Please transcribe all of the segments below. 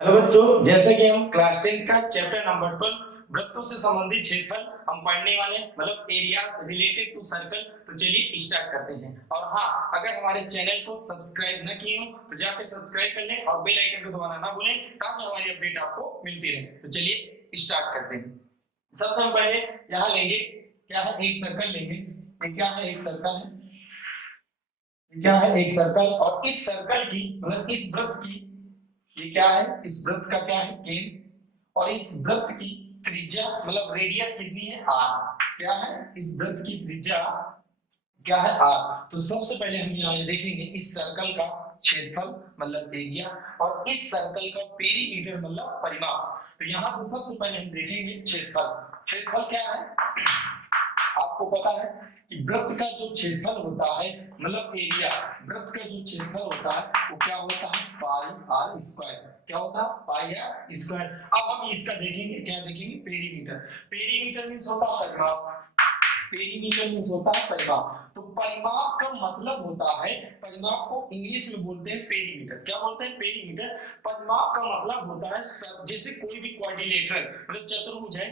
Hello बच्चों, जैसे कि हम क्लास 10 का चैप्टर नंबर 12 वृत्तों से संबंधित क्षेत्रफल हम पढ़ने वाले हैं, मतलब एरियाज रिलेटेड टू सर्कल। तो चलिए स्टार्ट करते हैं। और हाँ, अगर हमारे चैनल को सब्सक्राइब न किए हो तो जाके सब्सक्राइब कर लें और बेल आइकन को दबाना ना भूलें ताकि हमारी अपडेट आपको मिलती रहे। तो चलिए स्टार्ट करते हैं। सबसे हम पहले यहाँ लेंगे, क्या है, एक सर्कल लेंगे। ये क्या है, एक सर्कल है। ये क्या है, एक सर्कल। और इस सर्कल की मतलब इस वृत्त की, ये क्या है, इस वृत्त का क्या है, केंद्र। और इस वृत्त की त्रिज्या मतलब रेडियस कितनी है, आर। क्या है, इस वृत्त की त्रिज्या क्या है, आर। तो सबसे पहले हम यहाँ देखेंगे इस सर्कल का क्षेत्रफल मतलब एरिया, और इस सर्कल का पेरीमीटर मतलब परिमाप। तो यहाँ से सबसे पहले हम देखेंगे क्षेत्रफल। क्षेत्रफल क्या है, आपको पता है कि वृत्त का जो क्षेत्रफल होता है मतलब एरिया, वृत्त का जो क्षेत्रफल होता है वो क्या होता है, पाई आर स्क्वायर। क्या होता है, पाई आर स्क्वायर। अब हम इसका देखेंगे, क्या देखेंगे, पेरीमीटर। पेरीमीटर मींस होता है परिमाप। पेरीमीटर मींस होता है परिमाप। तो परिमाप का मतलब होता है, परिमाप को इंग्लिश में बोलते हैं पेरीमीटर। क्या बोलते हैं, पेरीमीटर। परिमाप का मतलब होता है जैसे कोई भी क्वाड्रिलेटरल मतलब चतुर्भुज है,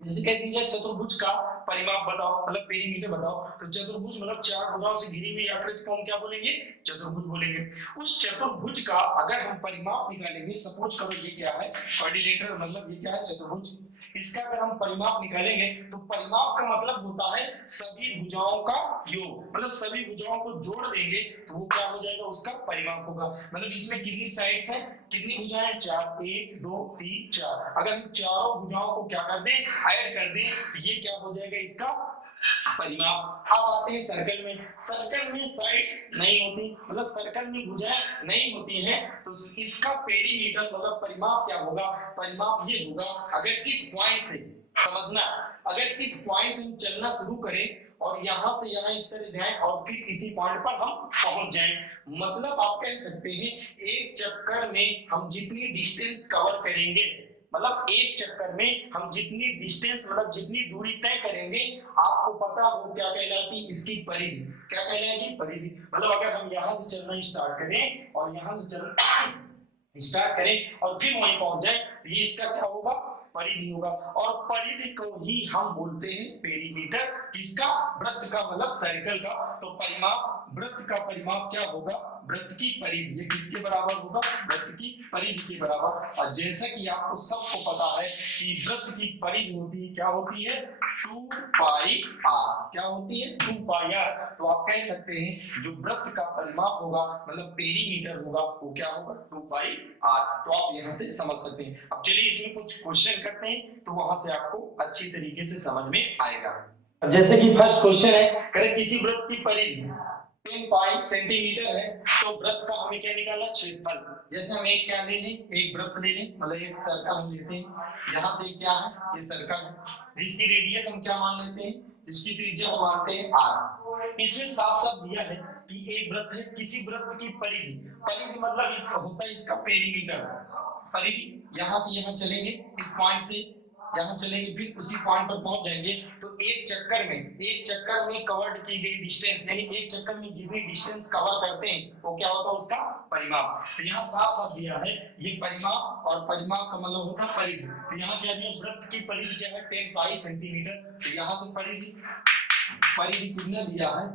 जैसे कह दीजिए चतुर्भुज का परिमाप बताओ मतलब पेरीमीटर बताओ। तो चतुर्भुज मतलब चार भुजाओं से घिरी हुई आकृति को हम क्या बोलेंगे, चतुर्भुज बोलेंगे। उस चतुर्भुज का अगर हम परिमाप निकालेंगे, सपोज करो ये क्या है, क्वाड्रिलेटरल मतलब ये क्या है, चतुर्भुज। इसका अगर हम परिमाप निकालेंगे तो परिमाप का मतलब होता है सभी भुजाओं का योग, मतलब सभी भुजाओं को जोड़ देंगे तो वो क्या हो जाएगा, उसका परिमाप होगा। मतलब इसमें कितनी साइड्स हैं, कितनी भुजाएं, चार, एक दो तीन चार। अगर हम चारों भुजाओं को क्या कर दें, ऐड कर दें तो ये क्या हो जाएगा, इसका परिमाप। अब आते हैं सर्कल में। सर्कल में साइड्स नहीं होती, मतलब सर्कल में भुजाएं नहीं होती हैं, तो इसका पेरीमीटर मतलब परिमाप क्या होगा, परिमाप ये होगा। अगर इस पॉइंट से, समझना, अगर इस पॉइंट से हम चलना शुरू करें और यहां से यहां इस तरह जाएं और फिर किसी पॉइंट पर हम पहुंच जाएं, मतलब आप कह सकते हैं एक चक्कर में हम जितनी डिस्टेंस कवर करेंगे, मतलब एक चक्कर में हम जितनी डिस्टेंस मतलब जितनी दूरी तय करेंगे, आपको पता वो क्या कहलाती, इसकी परिधि। क्या कहलाएगी, परिधि। मतलब अगर हम यहाँ से चलना स्टार्ट करें और यहाँ से चलना स्टार्ट करें और फिर वहीं पहुंच जाए तो ये इसका क्या होगा, परिधि होगा। और परिधि को ही हम बोलते हैं पेरीमीटर। किसका, वृत्त का मतलब सर्कल का। तो परिमाप, वृत्त का परिमाप क्या होगा, वृत्त की परिधि। ये किसके बराबर होगा, वृत्त की परिधि के बराबर। और जैसा कि आपको सबको पता है कि वृत्त की परिधि होती है, क्या होती है, 2 पाई आर। क्या होती है, 2 पाई आर। तो आप कह सकते हैं जो वृत्त का परिमाप होगा मतलब पेरीमीटर होगा वो क्या होगा, 2 पाई आर। तो आप यहां से समझ सकते हैं। अब चलिए इसमें कुछ क्वेश्चन करते हैं तो वहां से आपको अच्छी तरीके से समझ में आएगा। अब जैसे कि फर्स्ट क्वेश्चन है, करें किसी वृत्त की परिधि 10 पाई सेंटीमीटर है, तो वृत्त का हमें क्या निकालना, क्षेत्रफल। जैसे हम एक क्या ले लें, एक वृत्त ले लें, मतलब एक सर्कल हम लेते हैं। यहाँ से क्या है, ये सर्कल है जिसकी रेडियस हम क्या मान लेते हैं, जिसकी त्रिज्या हम मानते हैं आर। इसमें साफ साफ दिया है कि एक वृत्त है, किसी वृत्त की परिधि। परिधि मतलब इसका होता है इसका पेरीमीटर। परिधि, यहाँ से यहाँ चलेंगे, इस पॉइंट से यहाँ चलेंगे फिर उसी पॉइंट पर पहुंच जाएंगे। तो एक चक्कर में कवर्ड की गई डिस्टेंस, यानी एक चक्कर में जितनी डिस्टेंस कवर करते हैं वो क्या होता है, उसका परिमाप। तो यहाँ साफ साफ दिया है ये परिमाप, और परिमाप का मतलब होता है परिधि। तो यहाँ क्या दिया, वृत्त की परिधि क्या है, 10 पाई सेंटीमीटर। तो यहाँ से परिधि, परिधि कितना दिया है,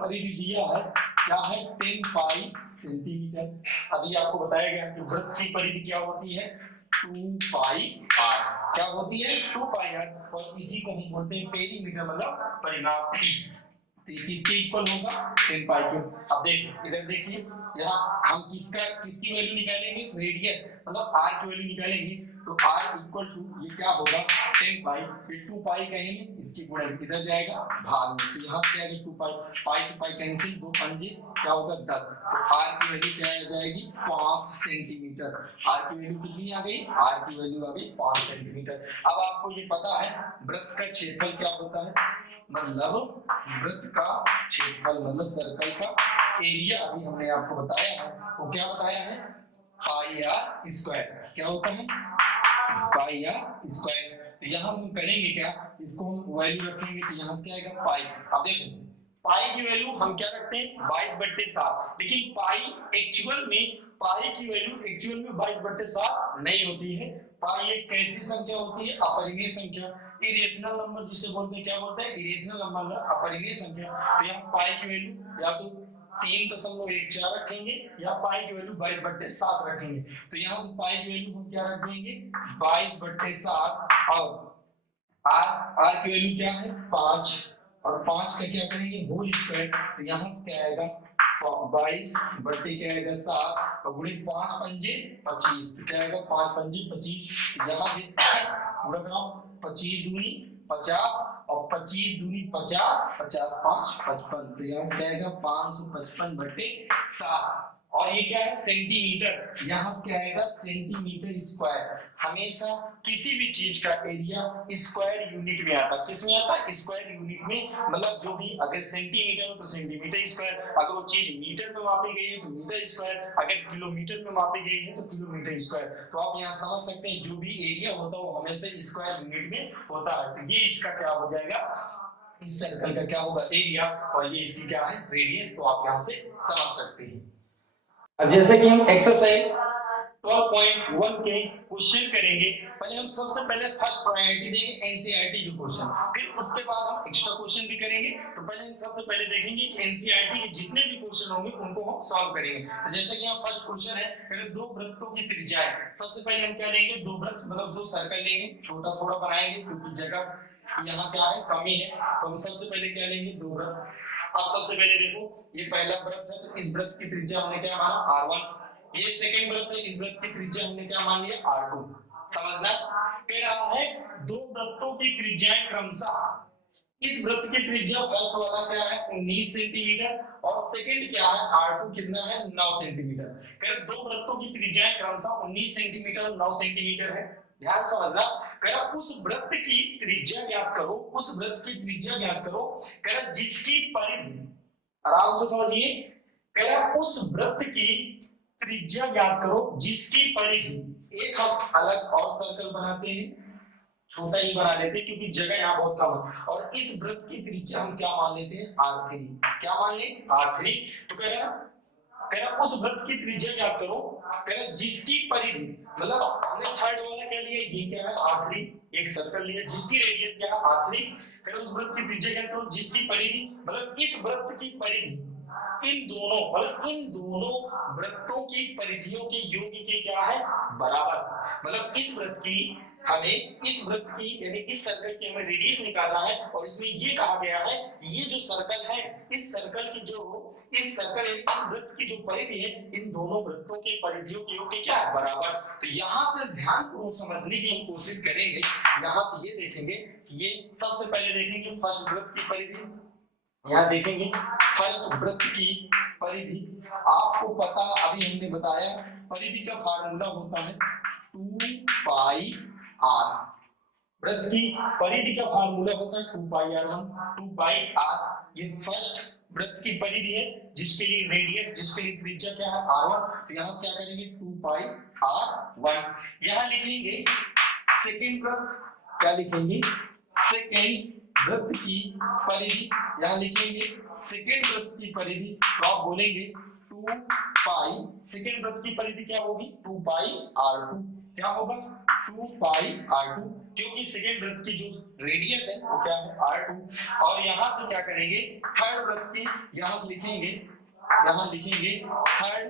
परिधि दिया है क्या है, 10 पाई सेंटीमीटर। अभी आपको बताया गया कि वृत्त की परिधि क्या होती है, 2 पाई आर। क्या होती है, 2 पाई आर। और इसी को हम बोलते हैं पेरीमीटर मतलब परिमाप। तो ये किसके इक्वल होगा, 10 पाई के। अब देखिए इधर देखिए, यहाँ हम किसकी वैल्यू निकालेंगे, रेडियस मतलब आर की वैल्यू निकालेंगे। तो r इक्वल टू ये क्या होगा, 10 पाई, ये 2 पाई कहेंगे, इसकी गुणन इधर जाएगा भाग में। तो यहाँ से आगे 2 पाई, पाई से पाई कैंसिल, 2 पंजे क्या होगा 10। तो r की वैल्यू क्या आ जाएगी, 5 सेंटीमीटर। r की वैल्यू कितनी आ गई, r की वैल्यू आ गई 5 सेंटीमीटर। अब आपको ये पता है वृत्त का क्षेत्रफल क्या होता है, मतलब वृत्त का क्षेत्रफल मतलब सर्कल का एरिया। अभी हमने आपको बताया है, वो क्या बताया है, पाई आर स्क्वायर। क्या होता है, पाई आर स्क्वायर। तो यहाँ से हम करेंगे क्या, इसको हम वैल्यू रखेंगे तो यहाँ से क्या आएगा, पाई। अब देखो पाई की वैल्यू हम क्या रखते हैं, 22/7, लेकिन पाई एक्चुअल में पाई की वैल्यू एक्चुअल में 22/7 नहीं होती है। पाई एक कैसी संख्या होती है? अपरिमेय संख्या, इरेशनल नंबर जिसे बोलते हैं। क्या बोलते हैं? इरेशनल नंबर, अपरिमेय संख्या। तो यहाँ पाई की वैल्यू या तो 3.14 रखेंगे या पाई की वैल्यू 22/7 रखेंगे। तो यहाँ से पाई की वैल्यू हम क्या रख देंगे? 22/7 और आर, आर की वैल्यू क्या है? 5 और 5 का क्या करेंगे? Whole square. तो यहाँ से क्या आएगा? 22 बट्टे क्या आएगा? 7 और गुणे 5 पंजे 25। तो क्या आएगा? 5 पंजे 25। यहाँ से पूरा कराओ, 25 दूनी 50 और 25 दूनी 50, 50 5 55। तो यहाँ से क्या आएगा? 555/7। और ये क्या है? सेंटीमीटर। यहाँ से क्या आएगा? Centimetre square. हमेशा किसी भी चीज का एरिया स्क्वायर यूनिट में आता है। किस में आता है? स्क्वायर यूनिट में। मतलब जो भी अगर सेंटीमीटर हो तो सेंटीमीटर स्क्वायर, अगर वो चीज मीटर में मापी गई है तो मीटर स्क्वायर, अगर किलोमीटर में मापी गई है तो किलोमीटर स्क्वायर। तो आप यहाँ समझ सकते हैं जो भी एरिया होता है वो हमेशा स्क्वायर यूनिट में होता है। तो ये इसका क्या हो जाएगा? इस सर्कल का क्या होगा? एरिया। और ये इसकी क्या है? रेडियस। तो आप यहाँ से समझ सकते हैं। अब जैसे कि हम एक्सरसाइज 12.1 के क्वेश्चन करेंगे, पहले हम सबसे पहले फर्स्ट प्रायोरिटी देंगे एनसीईआरटी के क्वेश्चन, फिर उसके बाद हम एक्स्ट्रा क्वेश्चन भी करेंगे। तो पहले हम सबसे पहले देखेंगे एनसीईआरटी के जितने भी क्वेश्चन होंगे उनको हम सॉल्व करेंगे। तो जैसे कि यहाँ फर्स्ट क्वेश्चन है, पहले दो वृत्तों की त्रिज्याएं। सबसे पहले हम क्या लेंगे? दो वृत्त मतलब दो सर्कल लेंगे, छोटा थोड़ा बनाएंगे क्योंकि जगह यहाँ क्या है? कमी है। तो हम सबसे पहले क्या लेंगे? दो वृत्त। अब सबसे पहले देखो, ये पहला वृत्त है तो इस वृत्त की त्रिज्या हमने क्या माना? r1। ये सेकंड वृत्त है, इस वृत्त की त्रिज्या हमने क्या मान लिया? r2। समझना? कह रहा है दो वृत्तों की त्रिज्याएं क्रमशः। इस वृत्त की त्रिज्या फर्स्ट वाला क्या है? 19 सेंटीमीटर और सेकंड क्या है? r2 कितना है? 9 सेंटीमीटर। कह रहा दो वृत्तों की त्रिज्याएं क्रमशः 19 सेंटीमीटर और 9 सेंटीमीटर है। ध्यान समझना। कह रहा उस वृत्त की त्रिज्या ज्ञात करो, उस वृत्त की त्रिज्या ज्ञात करो। कह रहा जिसकी परिधि, आराम से समझिए, कह रहा उस वृत्त की त्रिज्या ज्ञात करो जिसकी परिधि, एक हम अलग और सर्कल बनाते हैं, छोटा ही बना लेते हैं क्योंकि जगह यहाँ बहुत कम है। और इस वृत्त की त्रिज्या हम क्या मान लेते हैं? r3। क्या मान ले? r3। तो कह रहा उस वृत्त की त्रिज्या ज्ञात करो, कह रहा जिसकी परिधि, मतलब हमने थर्ड वाला क्या लिया? ये क्या है? r3। एक सर्कल लिया जिसकी रेडियस क्या है? r3। कह रहा उस वृत्त की त्रिज्या ज्ञात करो जिसकी परिधि, मतलब इस वृत्त की परिधि इन दोनों, मतलब इन दोनों वृत्तों की परिधियों के योग के क्या है? बराबर। मतलब इस वृत्त की हमें, इस वृत्त की यानी इस सर्कल की हमें रेडियस निकालना है। और इसमें ये कहा गया है कि ये जो सर्कल है, इस सर्कल की जो, इस सर्कल यानी इस वृत्त की जो परिधि है, इन दोनों वृत्तों के परिधियों के योग क्या है? बराबर। तो यहाँ से ध्यानपूर्वक समझने की हम कोशिश करेंगे। यहाँ से ये देखेंगे, ये सबसे पहले देखेंगे फर्स्ट वृत्त की परिधि। यहाँ देखेंगे फर्स्ट वृत्त की परिधि। आपको पता, अभी हमने बताया परिधि का फार्मूला होता है 2πr। वृत्त की परिधि का फार्मूला होता है 2πr1, 2πr। ये फर्स्ट वृत्त की परिधि है जिसके लिए रेडियस, जिसके लिए त्रिज्या क्या है? r1। तो यहाँ से क्या करेंगे? 2πr1। यहाँ लिखेंगे सेकंड वृत्त, क्या लिखेंगे? सेकंड वृत्त की परिधि। यहाँ लिखेंगे सेकंड वृत्त की परिधि। तो आप बोलेंगे 2π, सेकंड वृत्त की परिधि क्या होगी? 2πr2। क्या होगा? 2πr2, क्योंकि सेकंड वृत्त की जो रेडियस है वो क्या है? r2। और यहाँ से क्या करेंगे? थर्ड वृत्त की, यहाँ से लिखेंगे, यहाँ लिखेंगे थर्ड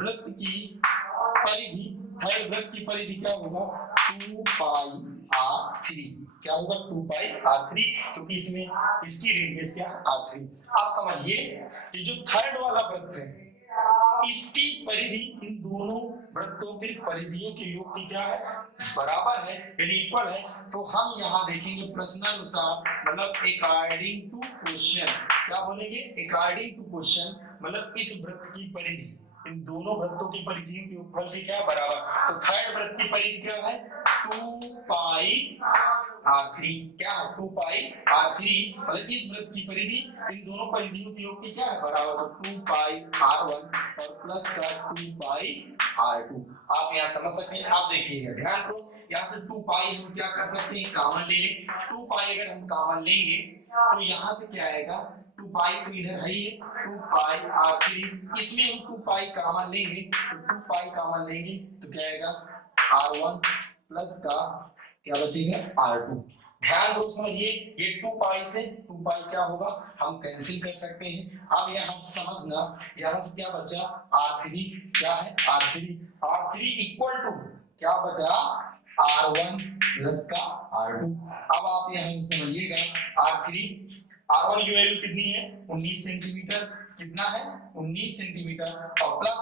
वृत्त की परिधि। थर्ड वृत्त की परिधि क्या होगा? 2πr3। क्या होगा? 2πr3, क्योंकि इसमें इसकी रेडियस क्या है? r3। आप समझिए कि जो थर्ड वाला वृत्त है इसकी परिधि इन दोनों वृत्तों की परिधियों के योग की क्या है? बराबर है, यानी इक्वल है। तो हम यहाँ देखेंगे प्रश्नानुसार, मतलब अकॉर्डिंग टू क्वेश्चन। क्या बोलेंगे? अकॉर्डिंग टू क्वेश्चन, मतलब इस वृत्त की परिधि इन दोनों वृत्तों की परिधियों के योगफल के क्या बराबर। तो थर्ड वृत्त की परिधि क्या है? 2πr3। क्या है? 2πr3, मतलब इस वृत्त की परिधि इन दोनों परिधियों के योग के क्या है? बराबर। तो 2πr1 और प्लस का 2πr2। आप यहाँ समझ सकते हैं। आप देखिएगा ध्यान को, यहाँ से 2π हम क्या कर सकते हैं? कॉमन ले लें। 2π अगर हम कॉमन लेंगे तो यहाँ से क्या आएगा? 2π पाई तो इधर है ही, 2 पाई r3, इसमें हम 2 पाई कॉमन लेंगे, तो 2 पाई कॉमन लेंगे तो क्या आएगा r1 प्लस का क्या बचेगा r2। ध्यान दो समझिए, ये 2 पाई से 2 पाई क्या होगा, हम कैंसिल कर सकते हैं। अब यहाँ समझना, यहाँ से क्या बचा r3, क्या है r3 इक्वल टू क्या बचा r1 प्लस का r2। अब आप यहाँ से समझिएगा r1 की वैल्यू कितनी है 19 सेंटीमीटर, कितना है 19 सेंटीमीटर, और प्लस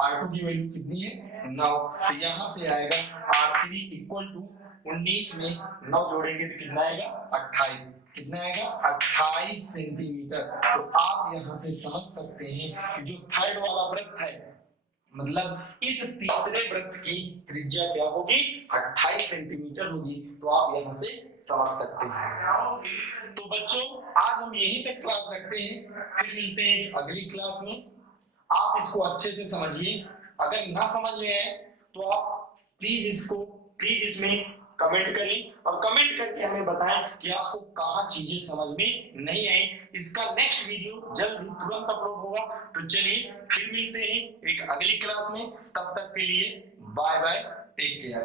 r2 की वैल्यू कितनी है 9, तो यहाँ से आएगा r3 इक्वल टू 19 में 9 जोड़ेंगे तो कितना आएगा 28, कितना आएगा 28 सेंटीमीटर। तो आप यहाँ से समझ सकते हैं कि जो थर्ड वाला वृत्त है, मतलब इस तीसरे वृत्त की त्रिज्या क्या होगी 28 सेंटीमीटर होगी। तो आप यहाँ से समझ सकते हैं। तो बच्चों आज हम यहीं तक क्लास रखते हैं, फिर मिलते हैं अगली क्लास में। आप इसको अच्छे से समझिए, अगर ना समझ में आए तो आप प्लीज इसमें कमेंट करें, और कमेंट करके हमें बताएं कि आपको कहाँ चीजें समझ में नहीं आई। इसका नेक्स्ट वीडियो जल्द ही तुरंत अपलोड होगा। तो चलिए फिर मिलते हैं एक अगली क्लास में, तब तक के लिए बाय बाय, टेक केयर।